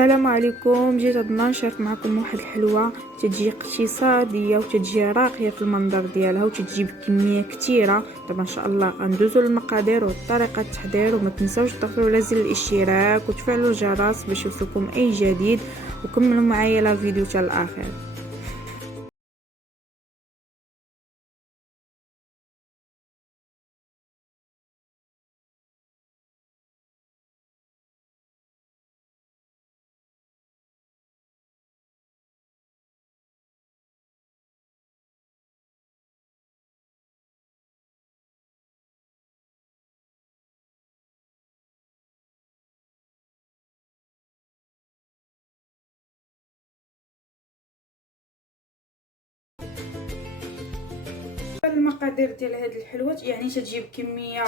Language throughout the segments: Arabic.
السلام عليكم. جيت هاد النهار نشارك معكم واحد الحلوه تتجي اقتصاديه وتتجي راقيه في المنظر ديالها وتتجيب كميه كثيره. دابا ان شاء الله غندوزو للمقادير وطريقه التحضير، وما تنساوش تضغطوا على زر الاشتراك وتفعلوا الجرس باش يوصلكم اي جديد، وكملوا معايا لا فيديو حتى الاخر. المقادير ديال هاد الحلوه يعني تجيب كميه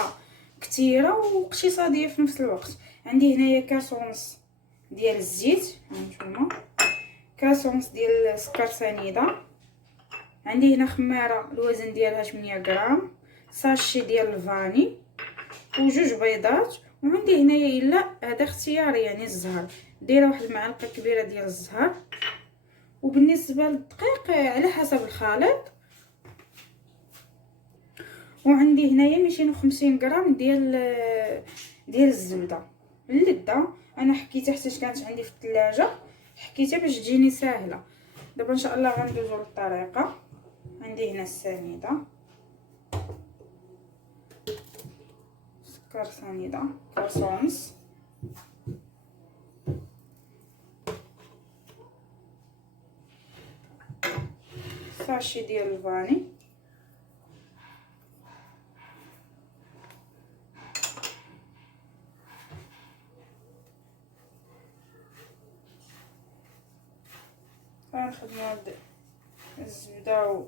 كثيره واقتصاديه في نفس الوقت. عندي هنايا كاس ونص ديال الزيت، هانتوما كاس ونص ديال السكر سنيده. عندي هنا خماره الوزن ديالها 8 غرام، ساشي ديال الفاني وجوج بيضات. وعندي هنايا الا هذا اختياري يعني الزهر، دايره واحد المعلقه كبيره ديال الزهر. وبالنسبه للدقيق على حسب الخليط. وعندي هنايا 250 غرام ديال الزبده. اللذه انا حكيتها حتى كانت عندي في الثلاجه، حكيتها باش تجيني ساهله. دابا ان شاء الله غندوزو للطريقه. عندي هنا السنيده، سكر سنيده كاس ونص، ساشي ديال الفاني، غنخدمو هاد الزبده و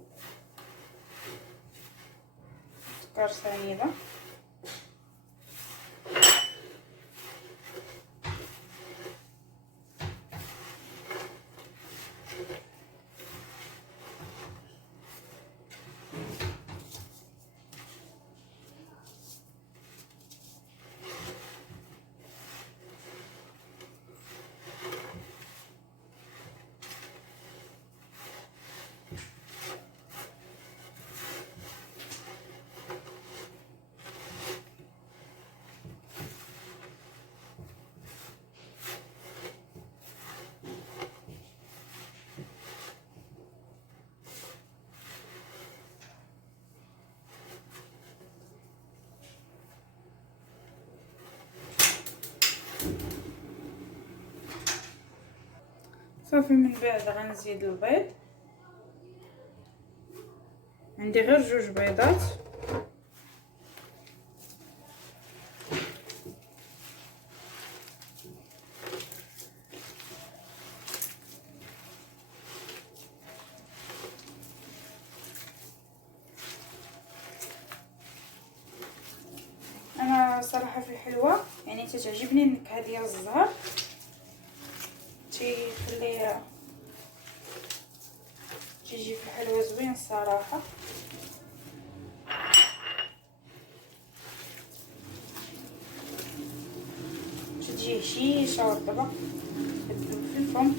سكر سنيده. صافي من بعد غنزيد البيض. عندي غير جوج بيضات. انا صراحه في الحلوه يعني تتعجبني النكهه ديال الزهر، تيخليها تيجي في الحلوه زوين الصراحه. تجي هشيشه ورطبه كتذوب في الفم.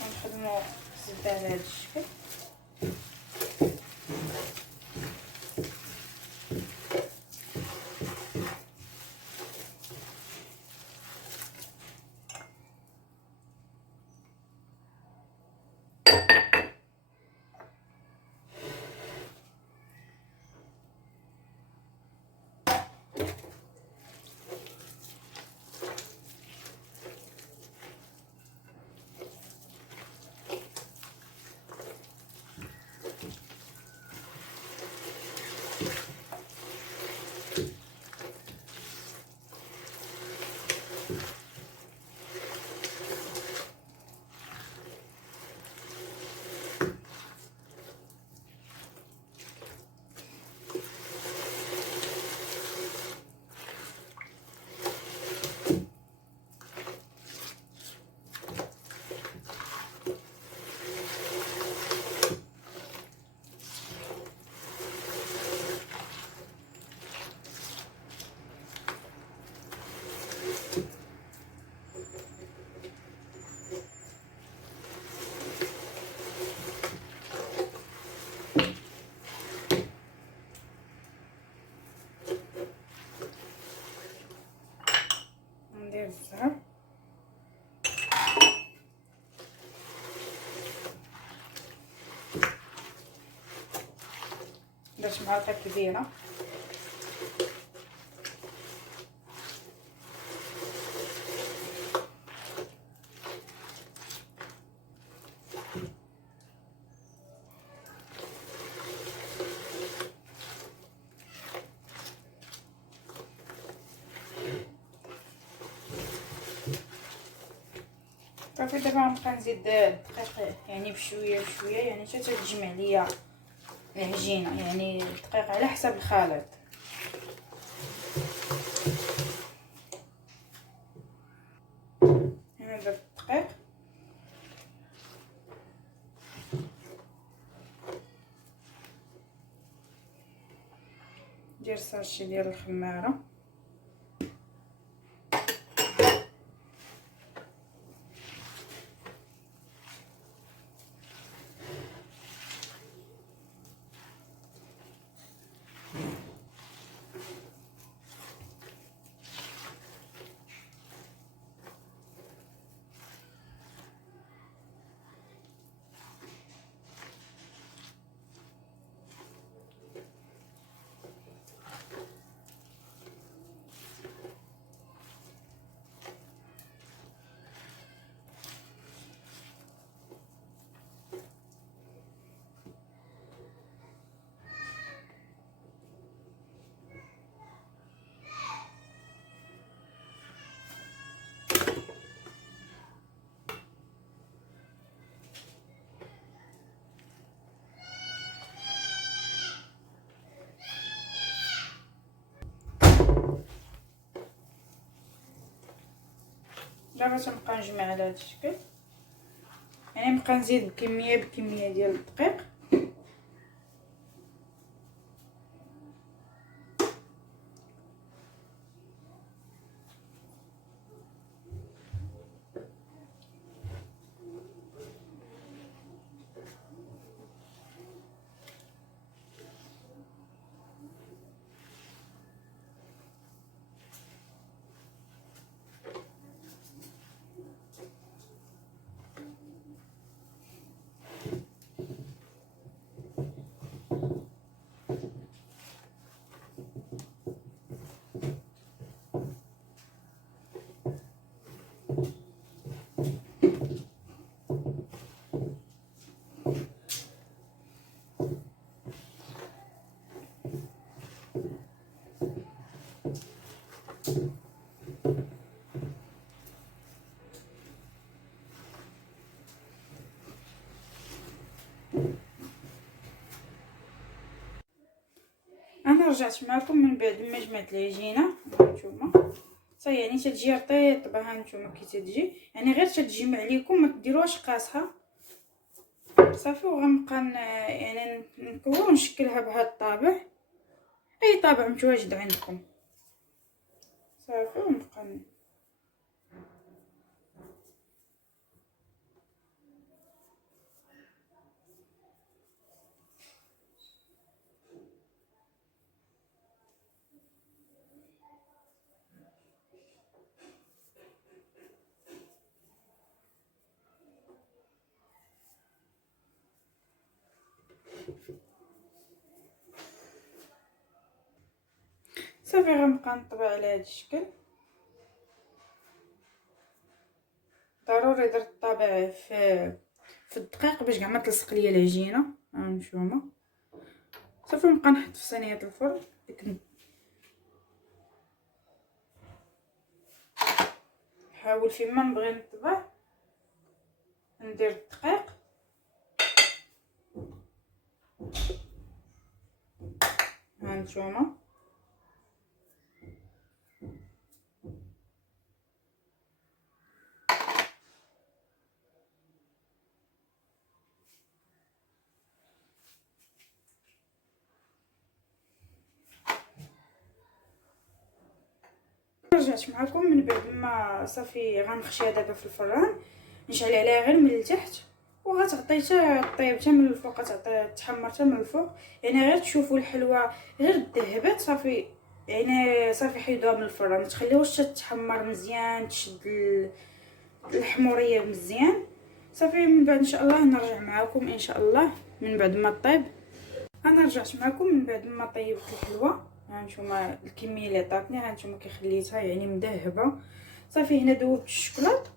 ونخدمو الزبده على هذا الشكل. درت معلقه كبيره. صافي دابا غنبقى نزيد الدقيق يعني بشويه بشويه يعني حتى تجمع ليا العجينه، يعني الدقيق على حسب الخليط. هنا درت الدقيق، ندير ساشي ديال الخماره، دابا تنبقى نجمع على هذا الشكل، يعني نبقى نزيد بكميه بكميه ديال الدقيق. انا رجعت معكم من بعد ما جمعت العجينه. هانتوما صافي يعني تتجي رطيبه، هانتوما كي تتجي يعني غير تتجمع عليكم، ما ديروهاش قاصحه صافي. وغنبقى يعني نكون ونشكلها بهذا الطابع، اي طابع متواجد عندكم صافي. ونبقى صافي. غنبقى نطبع على هذا الشكل. ضروري درت الطابع في الدقيق باش كاع ما تلصق ليا العجينه. هانتوما صافي. نبقى نحط في صينيه الفرن نحاول فيما نبغي نطبع ندير الدقيق. هانتوما رجعت معكم من بعد ما صافي غنخشيها دابا في الفران، نشعل عليها غير من التحت وغتعطي حتى طيب حتى من الفوق، غتعطي تحمر حتى من الفوق. يعني غير تشوفوا الحلوه غير ذهبت صافي، يعني صافي حيدوها من الفران، ما تخليوهاش تتحمر مزيان تشد الحموريه مزيان صافي. من بعد ان شاء الله نرجع معكم ان شاء الله من بعد ما طيب. انا رجعت معكم من بعد ما طيبت الحلوه. ها نتوما الكميه اللي عطاتني، ها نتوما كي خليتها يعني مذهبه. صافي هنا دوبت الشوكولاط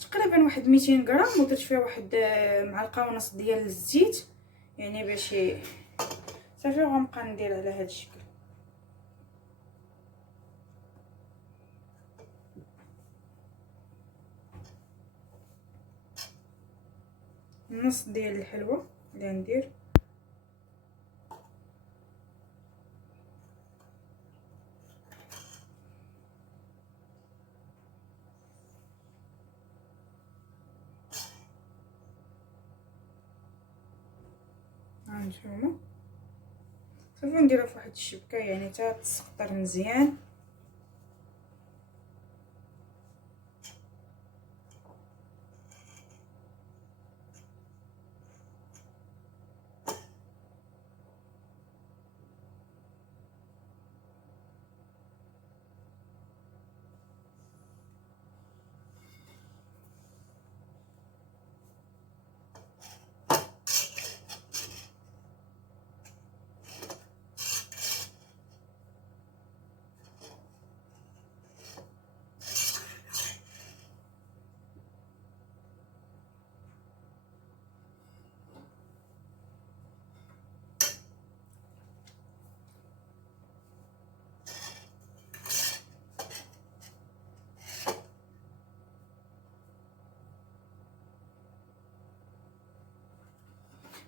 تقريبا واحد 200 غرام، ودرت فيها واحد معلقه ونص ديال الزيت يعني باش صافي. وغنبقى ندير على هذا الشكل. نص ديال الحلوه اللي ندير. هانتوما صافي نديرها فواحد الشبكه يعني حتى تسقطر مزيان.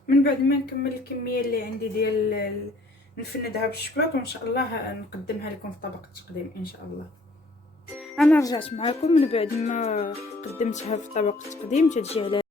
من بعد ما نكمل الكميه اللي عندي ديال نفندها بالشوكولاط، وان شاء الله نقدمها لكم في طبق التقديم ان شاء الله. انا رجعت معكم من بعد ما قدمتها في طبق التقديم. تجي على